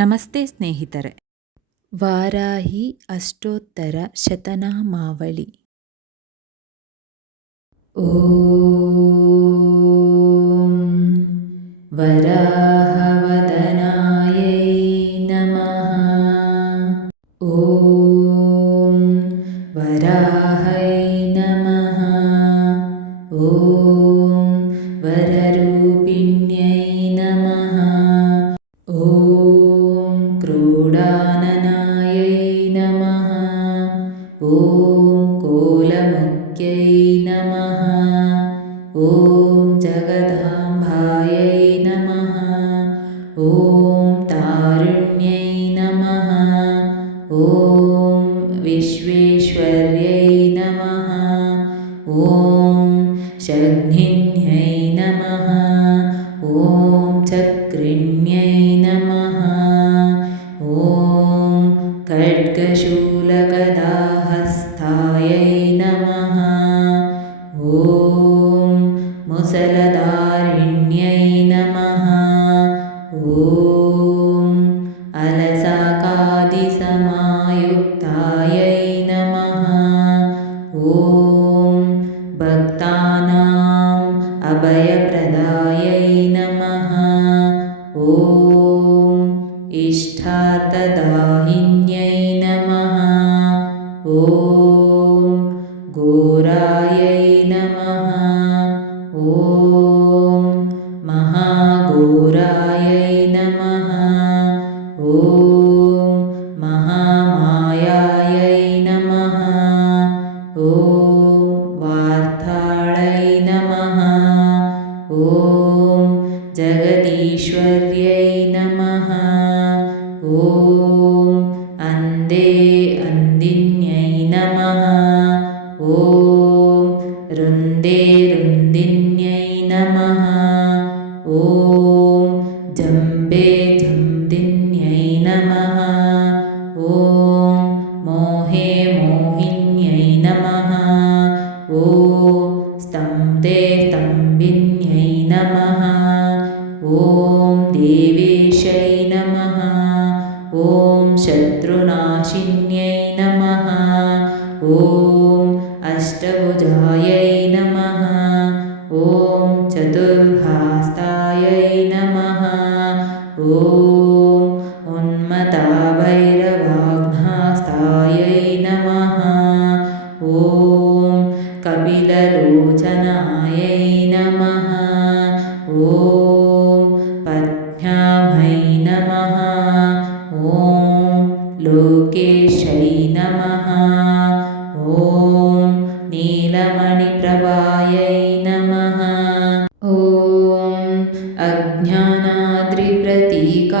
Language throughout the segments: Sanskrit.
ನಮಸ್ತೆ ಸ್ನೇಹಿತರೆ. ವಾರಾಹಿ ಅಷ್ಟೋತ್ತರ ಶತನಾಮಾವಳಿ. ಓಂ ವರಾಹವದನಾಯೈ ನಮಃ. ಓಂ ವರಾಹೈ ನಮಃ. ಓಂ ವರರೂಪಿಣ್ಯೈ ನಮಃ. ಓಂ ಕ್ರೋಡಾನನಾಯೈ ನಮಃ. ಓಂ ಕೋಲಮುಖ್ಯೈ ನಮಃ. ಓಂ ಜಗದಾಂಬಾಯೈ ನಮಃ. ಓಂ ತಾರುಣ್ಯೈ ನಮಃ. ಓಂ ವಿಶ್ವೇಶ್ವರ್ಯೈ ನಮಃ. ಓಂ ಶಗ್ನಿನ್ಯೈ ನಮಃ. ಓಂ ಚಕ್ರಿಣ್ಯೈ ನಮಃ. ಓಂ ಖಡ್ಗಶೂಲಗದಾಹಸ್ತಾಯೈ ನಮಃ. ಓಂ ಮುಸಲಧಾರಿಣ್ಯೈ ನಮಃ. ಓಂ ಅಲಸಾಕಾದಿಸಮಾಯುಕ್ತಾಯೈ ನಮಃ. ಓಂ ಭಕ್ತಾನಾಂ ಅಭಯಪ್ರದಾಯೈ ನಮಃ. ಓಂ ಇಷ್ಟಾರ್ಥದಾಹಿನ್ಯೈ ನಮಃ. ಓಂ ಘೋರಾಯೈ ನಮಃ. ಓಂ ಮಹಾಘೋರಾಯೈ ನಮಃ. ಓಂ ಮಹಾಮಾಯಾಯೈ ನಮಃ. ಓಂ ವಾರ್ತಾಳೈ ನಮಃ. ಓಂ ಜಗದೀಶ್ವರ್ಯೈ ನಮಃ. ಓಂ ಅಂದಿನ್ಯೈ ನಮಃ. ಓಂ ರುಂದಿನ್ಯೈ ನಮಃ. ಓಂ ಜಂದಿನ್ಯೈ ನಮಃ. ಓಂ ಮೋಹಿನ್ಯೈ ನಮಃ. ಓಂ ಸ್ತಂಭಿನ್ಯೈ ನಮಃ. ಓಂ ದೇವೇಶೈ ನಮಃ. ಓಂ ಶತ್ರುನಾಶಿನ್ಯೈ ನಮಃ. ಓಂ ಅಷ್ಟಭುಜಾಯೈ ನಮಃ. ಓಂ ಚತುರ್ಹಾಸ್ತಾಯೈ ನಮಃ. ಓಂ ಉನ್ಮತಾಭೈರವಾಘ್ನಾಸ್ತಾಯೈ ನಮಃ. ಓಂ ಕಪಿಲಲೋಚನಾಯೈ ನಮಃ. ಓಂ ಪದ್ಮ್ಯಾಮೈ ನಮಃ. ಓಂ ಲೋಕೇಶೈ ನಮಃ. ಓಂ ನೀಲಮಣಿಪ್ರಭಾಯೈ ನಮಃ. ಓಂ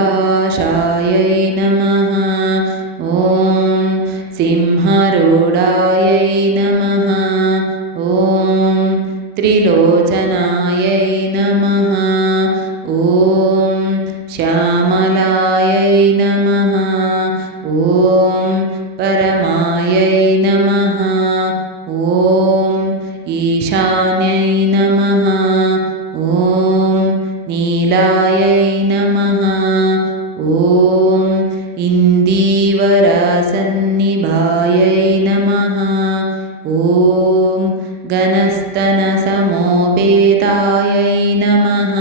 ಅಜ್ಞಾನಾದ್ರಿಪ್ರತೀಕಾಶಾಯೈ ನಮಃ. ಓಂ ಸಿಂಹರೂಢಾಯೈ ನಮಃ. ಓಂ ತ್ರಿಲೋಚನಾಯೈ ನಮಃ. ಓಂ ಶ್ಯಾಮಲಾಯೈ ನಮಃ. ಓಂ ಪರಮಾಯೈ ನಮಃ. ಓಂ ಈಶಾನ್ಯೈ ನಮಃ. ಓಂ ನೀಲಾಯೈ ನಮಃ. ಓಂ ಇಂದೀವರಸನ್ನಿಭಾಯೈ ನಮಃ. ಓಂ ಘನಸ್ತನಸಮೋಪೇತಾಯೈ ನಮಃ.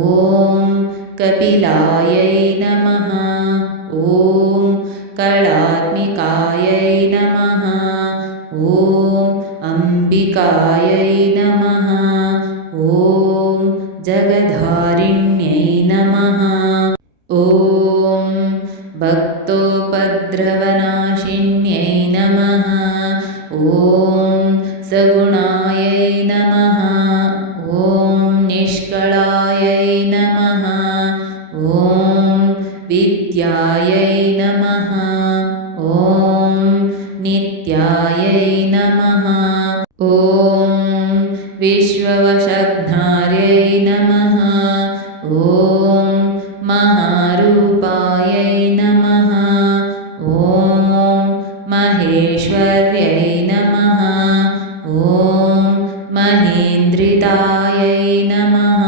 ಓಂ ಕಪಿಲಾಯೈ ನಮಃ. ಓಂ ಕಳಾತ್ಮಿಕಾಯೈ ನಮಃ. ಓಂ ಅಂಬಿಕಾಯೈ ನಮಃ. ಓಂ ಜಗಧಾರಿಣ್ಯೈ ನಮಃ. ಓಂ ಭಕ್ತೋಪದ್ರವನಾಶಿನ್ಯೈ ನಮಃ. ಓಂ ಸಗುಣಾಯೈ ನಮಃ. ಓಂ ನಿಷ್ಕಳಾಯೈ ನಮಃ. ಓಂ ವಿದ್ಯಾಯೈ ನಮಃ. ಓಂ ನಿತ್ಯಾಯೈ ನಮಃ. ಓಂ ವಿಶ್ವವಶಘ್ನಾರ್ಯೈ ನಮಃ. ಓಂ ಮಹಾರೂಪಾಯೈ ನಮಃ. ಓಂ ಮಹೇಶ್ವರ್ಯೈ ನಮಃ. ಓಂ ಮಹೇಂದ್ರಿತಾಯೈ ನಮಃ.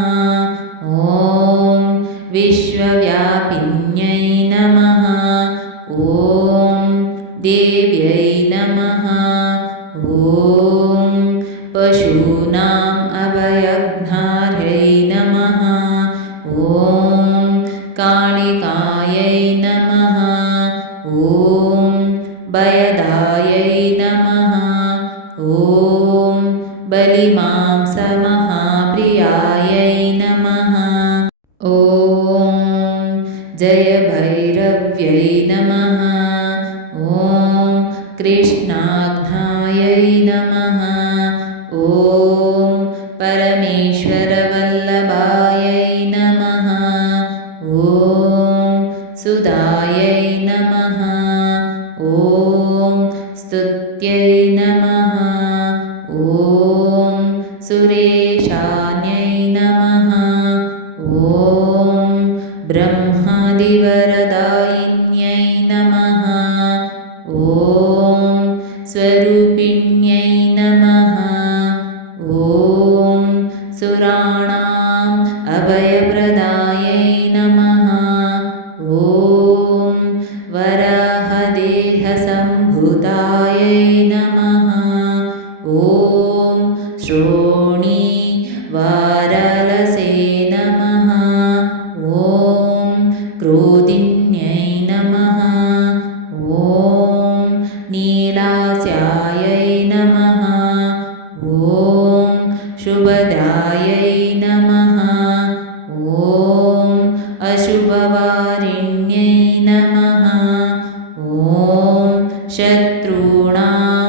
ಓಂ ವಿಶ್ವವ್ಯಾಪಿನ್ಯೈ शत्रूणाम् अभयघ्नार्यै नमः। ॐ कालिकायै नमः। ॐ भयदायै नमः। ॐ बलिमांसमहाप्रियायै नमः। ॐ जयभैरव्यै नमः। ॐ कृष्णाघ्नायै नमः। ॐ परमेश्वरवल्लभायै नमः। ॐ सुधायै नमः। ॐ स्तुत्यै नमः। ॐ सुरेशान्यै नमः। ॐ ब्रह्मादिवरदायिन्यै नमः। ॐ स्वरूपिण्यै नमः। ॐ सुराणाम् अभयप्रदायै नमः। ॐ वराहदेहसम्भूतायै नमः। ॐ श्रोणीवारालसे नमः। ॐ क्रोधिन्यै नमः। ॐ नीलास्यायै नमः। ॐ शुभदायै नमः। ॐ अशुभवारिण्यै नमः। ॐ शत्रूणां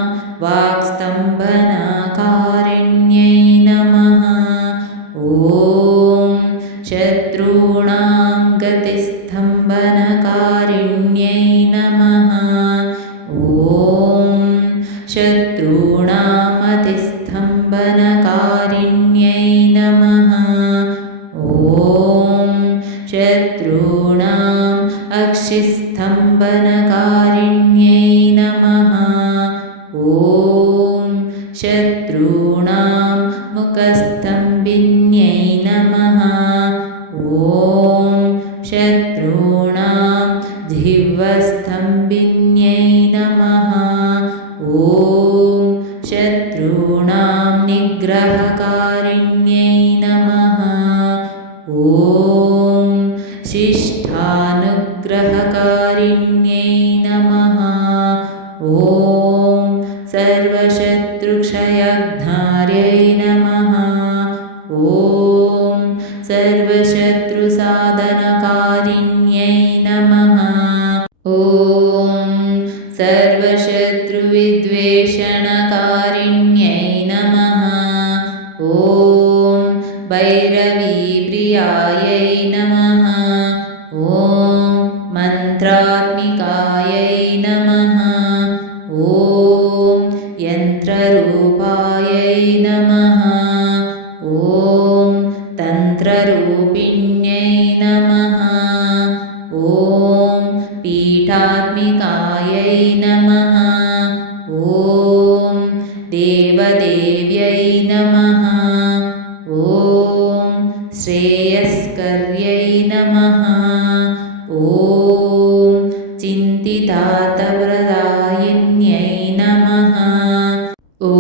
वाक्स्तम्भनकारिण्यै नमः। ॐ शत्रूणां गतिस्तम्भनकारिण्यै नमः। ॐ शत्रूणामतिस्तम्भनकारिण्यै नमः। ॐ शत्रूणाम् अक्षिस्तम्भनकारिण्यै नमः। ॐ शत्रूणां मुखस्तम्भिन्यै नमः। ॐ शत्रूणां जिह्वस्तम्भिन्यै नमः। ॐ शत्रूणां निग्रहकारिण्यै नमः। ॐ शिष्टानुग्रहकारिण्यै नमः। ॐ सर्वशत्रुक्षयघ्नार्यै नमः। ॐ सर्वशत्रुसाधनकारिण्यै नमः। ॐ सर्वशत्रुविद्वेषणकारिण्यै नमः। ॐ भैरवीप्रियायै नमः। ॐ मन्त्रात्मिकायै नमः। ॐ यन्त्ररूपायै नमः। ॐ तन्त्ररूपिण्यै नमः। ॐ पीठात्मिकायै नमः। ॐ देवदेव्यै नमः। ॐ श्रेयस्कर्यै नमः। ॐ चिन्तितार्थप्रदायिन्यै नमः। ॐ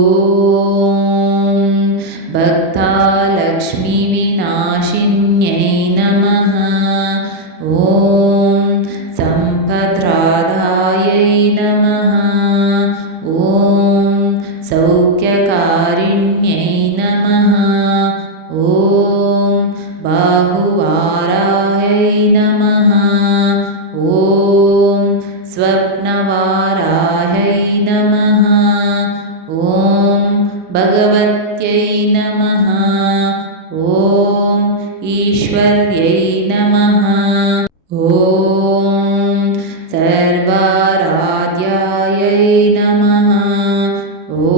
भक्तालक्ष्मीविनाशिन्यै नमः। ॐ सम्पद्राधायै नमः। ॐ सौख्यकारिण्यै नमः। ॐ बाहुवारायै नमः। ॐ स्वप्नवारायै नमः। ॐ भगवत्यै नमः। ॐ ईश्वर्यै नमः। ॐ सर्वाराध्यायै नमः। ॐ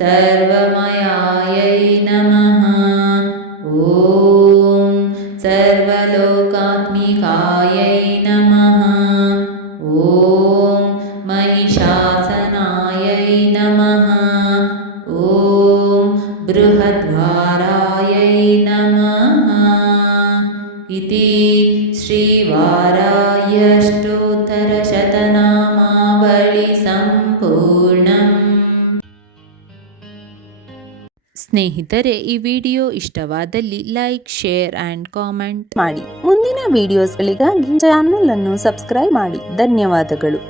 सर्वमयायै नमः। ॐ सर्वलोकात्मिकायै नमः। ॐ महिषासनायै नमः। ॐ बृहद्वारायै नमः। इति श्रीवाराह्यष्टोत्तरशतनामावळि सम्पूर्णम्। ಸ್ನೇಹಿತರೆ, ಈ ವಿಡಿಯೋ ಇಷ್ಟವಾದಲ್ಲಿ ಲೈಕ್, ಶೇರ್ ಆ್ಯಂಡ್ ಕಾಮೆಂಟ್ ಮಾಡಿ. ಮುಂದಿನ ವಿಡಿಯೋಸ್ಗಳಿಗಾಗಿ ಚಾನಲ್ ಅನ್ನು ಸಬ್ಸ್ಕ್ರೈಬ್ ಮಾಡಿ. ಧನ್ಯವಾದಗಳು.